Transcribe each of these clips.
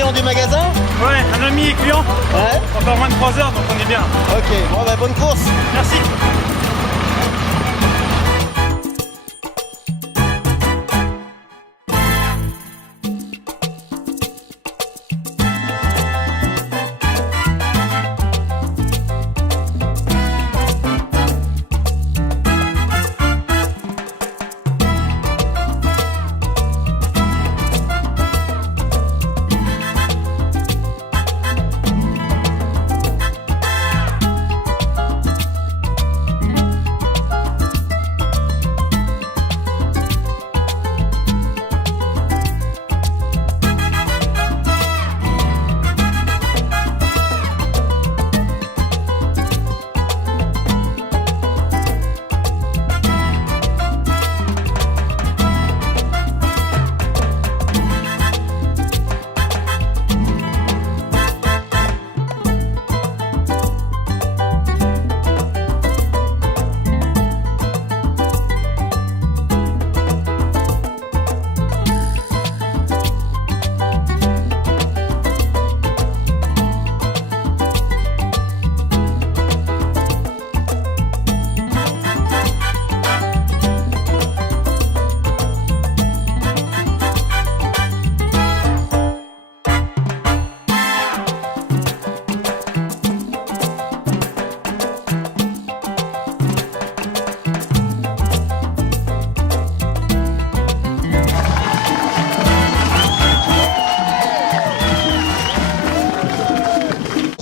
client du magasin? Ouais, un ami et client. Ouais. Encore moins de 3 heures, donc on est bien. Ok, bon bah bonne course. Merci.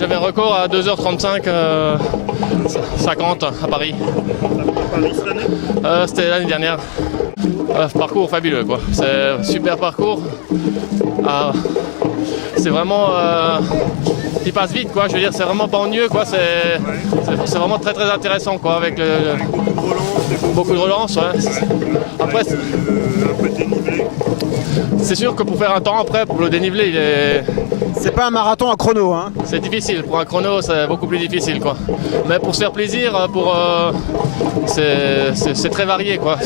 J'avais un record à 2h35 50 à Paris. C'était l'année dernière. Parcours fabuleux quoi. C'est super parcours. C'est vraiment il passe vite quoi. Je veux dire c'est vraiment pas ennuyeux quoi. C'est vraiment très très intéressant quoi avec beaucoup de relance. Ouais. Après c'est sûr que pour faire un temps après pour le dénivelé C'est pas un marathon à chrono, hein? c'est difficile, pour un chrono c'est beaucoup plus difficile quoi. Mais pour se faire plaisir, c'est très varié quoi.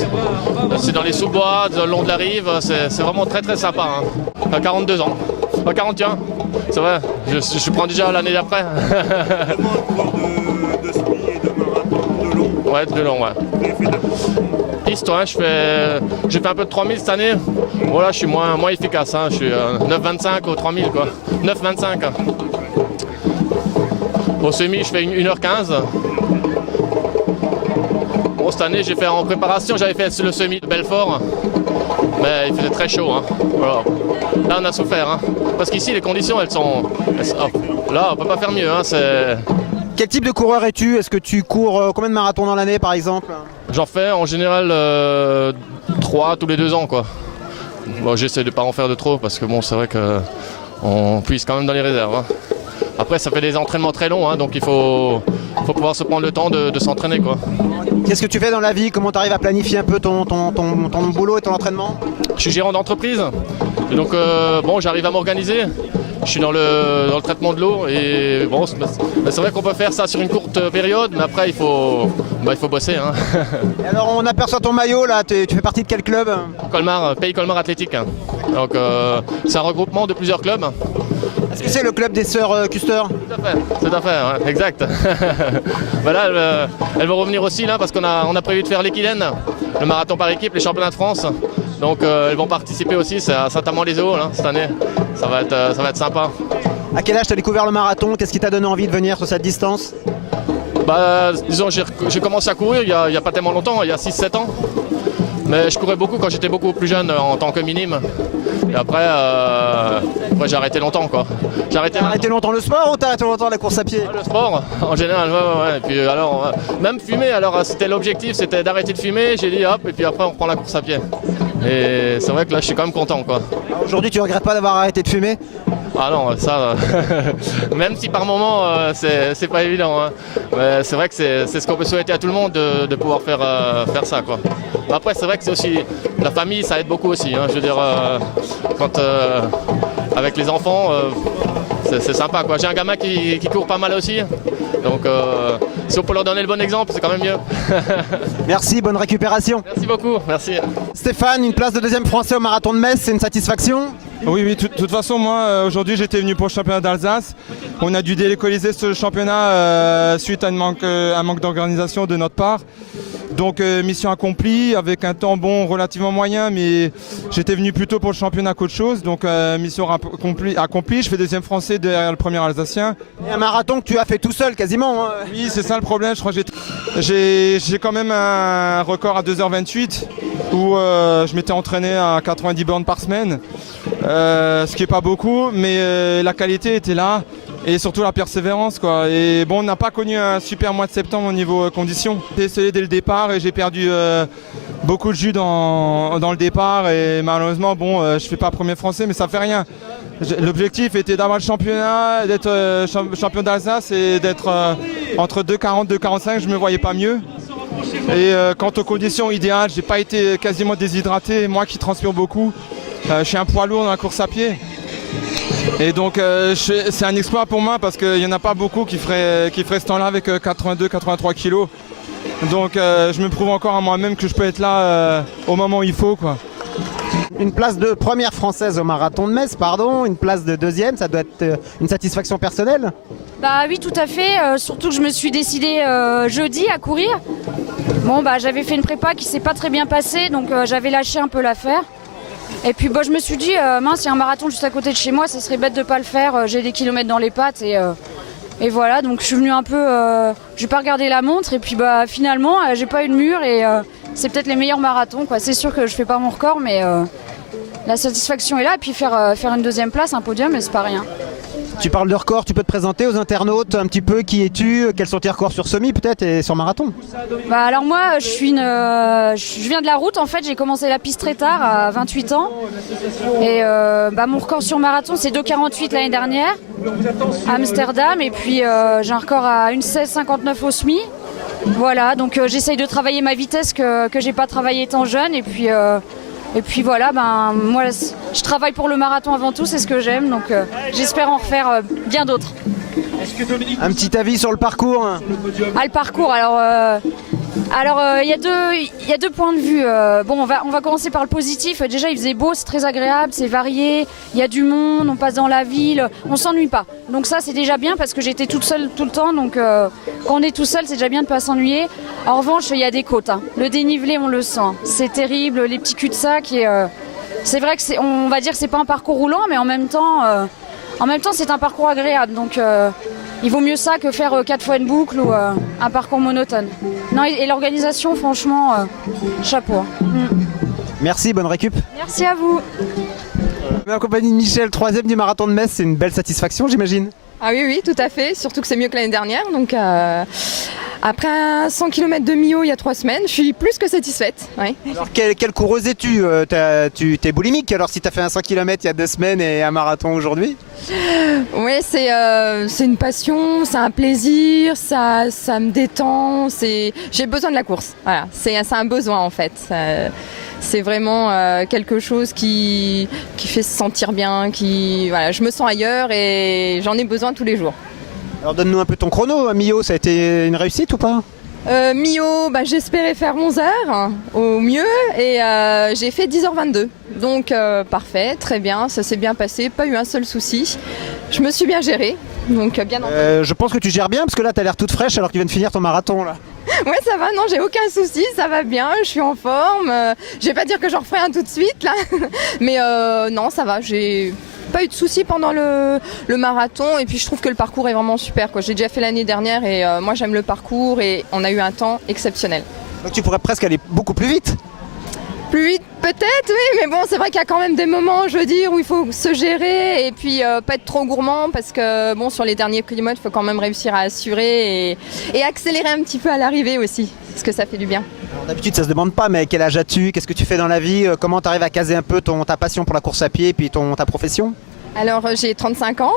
C'est dans les sous-bois, le long de la rive, c'est vraiment très très sympa. Hein. À 42 ans, à 41, c'est vrai, je prends déjà l'année d'après. de ski et de marathon de long. Ouais, de long, ouais. Piste, ouais, j'ai fait un peu de 3000 cette année. Voilà, je suis moins efficace, hein. Je suis 9,25 au 3000 quoi. 9,25. Au semi, je fais 1h15. Bon, cette année, j'ai fait en préparation, j'avais fait le semi de Belfort. Mais il faisait très chaud. Hein. Voilà. Là, on a souffert. Hein. Parce qu'ici, les conditions, elles sont... Là, on peut pas faire mieux. Hein. Quel type de coureur es-tu? Est-ce que tu cours combien de marathons dans l'année par exemple? J'en fais en général 3 tous les 2 ans. Quoi. Bon, j'essaie de pas en faire de trop parce que bon, c'est vrai qu'on puise quand même dans les réserves. Hein. Après, ça fait des entraînements très longs, hein, donc il faut pouvoir se prendre le temps de s'entraîner. Qu'est-ce que tu fais dans la vie? Comment tu arrives à planifier un peu ton boulot et ton entraînement? Je suis gérant d'entreprise, et donc bon, j'arrive à m'organiser. Je suis dans le traitement de l'eau et bon, c'est vrai qu'on peut faire ça sur une courte période, mais après il faut bosser. Hein. Et alors on aperçoit ton maillot là, tu fais partie de quel club? Colmar, Pays Colmar Athlétique. Donc c'est un regroupement de plusieurs clubs. Est-ce que c'est le club des sœurs Custer? Tout à fait, ouais, exact. Voilà, elles vont revenir aussi là parce qu'on a prévu de faire l'Équilène, le marathon par équipe, les championnats de France. Donc elles vont participer aussi, c'est à Saint-Amand-les-Eaux cette année. Ça va être sympa. À quel âge tu as découvert le marathon? Qu'est-ce qui t'a donné envie de venir sur cette distance? Disons, j'ai commencé à courir il y a pas tellement longtemps, il y a 6-7 ans. Mais je courais beaucoup quand j'étais beaucoup plus jeune en tant que minime. Et après j'ai arrêté longtemps quoi. T'as arrêté longtemps le sport ou t'as arrêté longtemps la course à pied? Le sport, en général, ouais. Et puis alors, même fumer, alors c'était l'objectif, c'était d'arrêter de fumer, j'ai dit hop, et puis après on reprend la course à pied. Et c'est vrai que là je suis quand même content quoi. Aujourd'hui tu regrettes pas d'avoir arrêté de fumer? Ah non, ça, même si par moment c'est pas évident, hein. Mais c'est vrai que c'est ce qu'on peut souhaiter à tout le monde de pouvoir faire ça quoi. Après c'est vrai que c'est aussi, la famille ça aide beaucoup aussi, hein. Je veux dire, quand avec les enfants, c'est sympa, quoi. J'ai un gamin qui court pas mal aussi. Donc si on peut leur donner le bon exemple, c'est quand même mieux. Merci, bonne récupération. Merci beaucoup, merci. Stéphane, une place de deuxième français au marathon de Metz, c'est une satisfaction? Oui, de toute façon, moi, aujourd'hui, j'étais venu pour le championnat d'Alsace. On a dû délocaliser ce championnat suite à un manque d'organisation de notre part. Donc, mission accomplie, avec un temps bon relativement moyen, mais j'étais venu plutôt pour le championnat qu'autre chose. Donc, mission accomplie. Je fais deuxième français derrière le premier Alsacien. Et un marathon que tu as fait tout seul quasiment. Oui, c'est ça le problème. Je crois que j'ai quand même un record à 2h28 où je m'étais entraîné à 90 bornes par semaine. Ce qui n'est pas beaucoup, mais la qualité était là et surtout la persévérance, quoi. Et bon, on n'a pas connu un super mois de septembre au niveau conditions. J'ai essayé dès le départ et j'ai perdu beaucoup de jus dans le départ et malheureusement, bon, je fais pas premier français, mais ça fait rien. L'objectif était d'avoir le championnat, d'être champion d'Alsace et d'être entre 2,40 et 2,45, je me voyais pas mieux. Et quant aux conditions idéales, j'ai pas été quasiment déshydraté, moi qui transpire beaucoup. Je suis un poids lourd dans la course à pied. Et donc c'est un exploit pour moi parce qu'il n'y en a pas beaucoup qui feraient ce temps-là avec 82-83 kilos. Donc je me prouve encore à moi-même que je peux être là au moment où il faut, quoi. Une place de première française au marathon de Metz, pardon, une place de deuxième, ça doit être une satisfaction personnelle? Bah oui, tout à fait, surtout que je me suis décidée jeudi à courir. Bon, bah j'avais fait une prépa qui s'est pas très bien passée, donc j'avais lâché un peu l'affaire. Et puis bah, je me suis dit, mince, il y a un marathon juste à côté de chez moi, ça serait bête de pas le faire, j'ai des kilomètres dans les pattes et voilà, donc je suis venue un peu, j'ai pas regardé la montre et puis bah finalement j'ai pas eu de mur et c'est peut-être les meilleurs marathons, quoi. C'est sûr que je fais pas mon record, mais la satisfaction est là et puis faire une deuxième place, un podium, c'est pas rien. Tu parles de record, tu peux te présenter aux internautes un petit peu, qui es-tu, quels sont tes records sur semi peut-être et sur marathon? Bah alors moi je viens de la route en fait, j'ai commencé la piste très tard à 28 ans et bah, mon record sur marathon c'est 2,48 l'année dernière à Amsterdam et puis j'ai un record à 1,16,59 au semi. Voilà, donc j'essaye de travailler ma vitesse que j'ai pas travaillé étant jeune et puis voilà, ben moi je travaille pour le marathon avant tout, c'est ce que j'aime, donc j'espère en refaire bien d'autres. Un petit avis sur le parcours? Ah, le parcours, alors il y a deux points de vue. Bon, on va commencer par le positif. Déjà, il faisait beau, c'est très agréable, c'est varié, il y a du monde, on passe dans la ville, on s'ennuie pas. Donc ça, c'est déjà bien parce que j'étais toute seule tout le temps, donc quand on est tout seul, c'est déjà bien de pas s'ennuyer. En revanche, il y a des côtes, hein. Le dénivelé, on le sent. C'est terrible, les petits cul-de-sac et c'est vrai que on va dire que c'est pas un parcours roulant, mais en même temps, c'est un parcours agréable. Donc il vaut mieux ça que faire 4 fois une boucle ou un parcours monotone. Non, et l'organisation, franchement, chapeau. Merci, bonne récup. Merci à vous. En compagnie de Michel, 3e du marathon de Metz, c'est une belle satisfaction, j'imagine. Ah oui, tout à fait. Surtout que c'est mieux que l'année dernière. Donc après un 100 km de Millau il y a 3 semaines, je suis plus que satisfaite. Ouais. Alors quelle coureuse es-tu? Tu es boulimique alors si tu as fait un 100 km il y a 2 semaines et un marathon aujourd'hui? Oui, c'est une passion, c'est un plaisir, ça me détend. J'ai besoin de la course. Voilà, c'est un besoin en fait. C'est vraiment quelque chose qui fait se sentir bien, voilà, je me sens ailleurs et j'en ai besoin tous les jours. Alors donne-nous un peu ton chrono, Millau, ça a été une réussite ou pas? Millau, j'espérais faire 11 heures au mieux et j'ai fait 10h22. Donc parfait, très bien, ça s'est bien passé, pas eu un seul souci. Je me suis bien gérée, donc bien entendu. Je pense que tu gères bien parce que là tu as l'air toute fraîche alors que tu viens de finir ton marathon là. Ouais, ça va, non, j'ai aucun souci, ça va bien, je suis en forme. Je vais pas dire que j'en referai un tout de suite là, mais non, ça va, j'ai pas eu de soucis pendant le marathon et puis je trouve que le parcours est vraiment super, quoi. J'ai déjà fait l'année dernière et moi j'aime le parcours et on a eu un temps exceptionnel. Donc tu pourrais presque aller beaucoup plus vite. Plus vite peut-être, oui, mais bon, c'est vrai qu'il y a quand même des moments, je veux dire, où il faut se gérer et puis pas être trop gourmand parce que bon, sur les derniers kilomètres, il faut quand même réussir à assurer et accélérer un petit peu à l'arrivée aussi, parce que ça fait du bien. D'habitude, ça se demande pas, mais quel âge as-tu? Qu'est-ce que tu fais dans la vie? Comment tu arrives à caser un peu ta passion pour la course à pied et puis ta profession? Alors, j'ai 35 ans.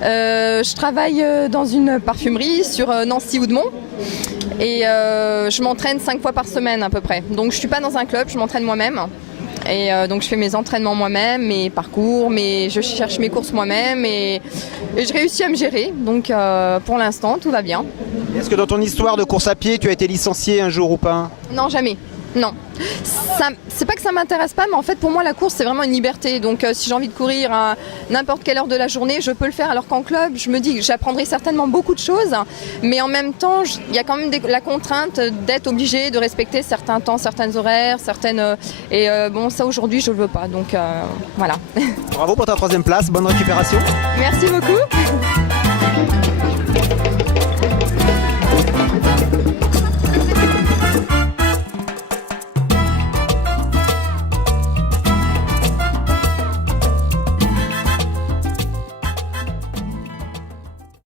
Je travaille dans une parfumerie sur Nancy-Oudemont et je m'entraîne 5 fois par semaine à peu près. Donc je suis pas dans un club, je m'entraîne moi-même. Et donc je fais mes entraînements moi-même, mes parcours, je cherche mes courses moi-même et je réussis à me gérer. Donc pour l'instant, tout va bien. Est-ce que dans ton histoire de course à pied, tu as été licencié un jour ou pas? Non, jamais. Non. C'est pas que ça m'intéresse pas, mais en fait pour moi la course c'est vraiment une liberté. Donc si j'ai envie de courir à n'importe quelle heure de la journée, je peux le faire. Alors qu'en club, je me dis que j'apprendrai certainement beaucoup de choses, mais en même temps, il y a quand même la contrainte d'être obligé de respecter certains temps, certaines horaires, bon ça aujourd'hui je le veux pas. Donc voilà. Bravo pour ta 3e place, bonne récupération. Merci beaucoup.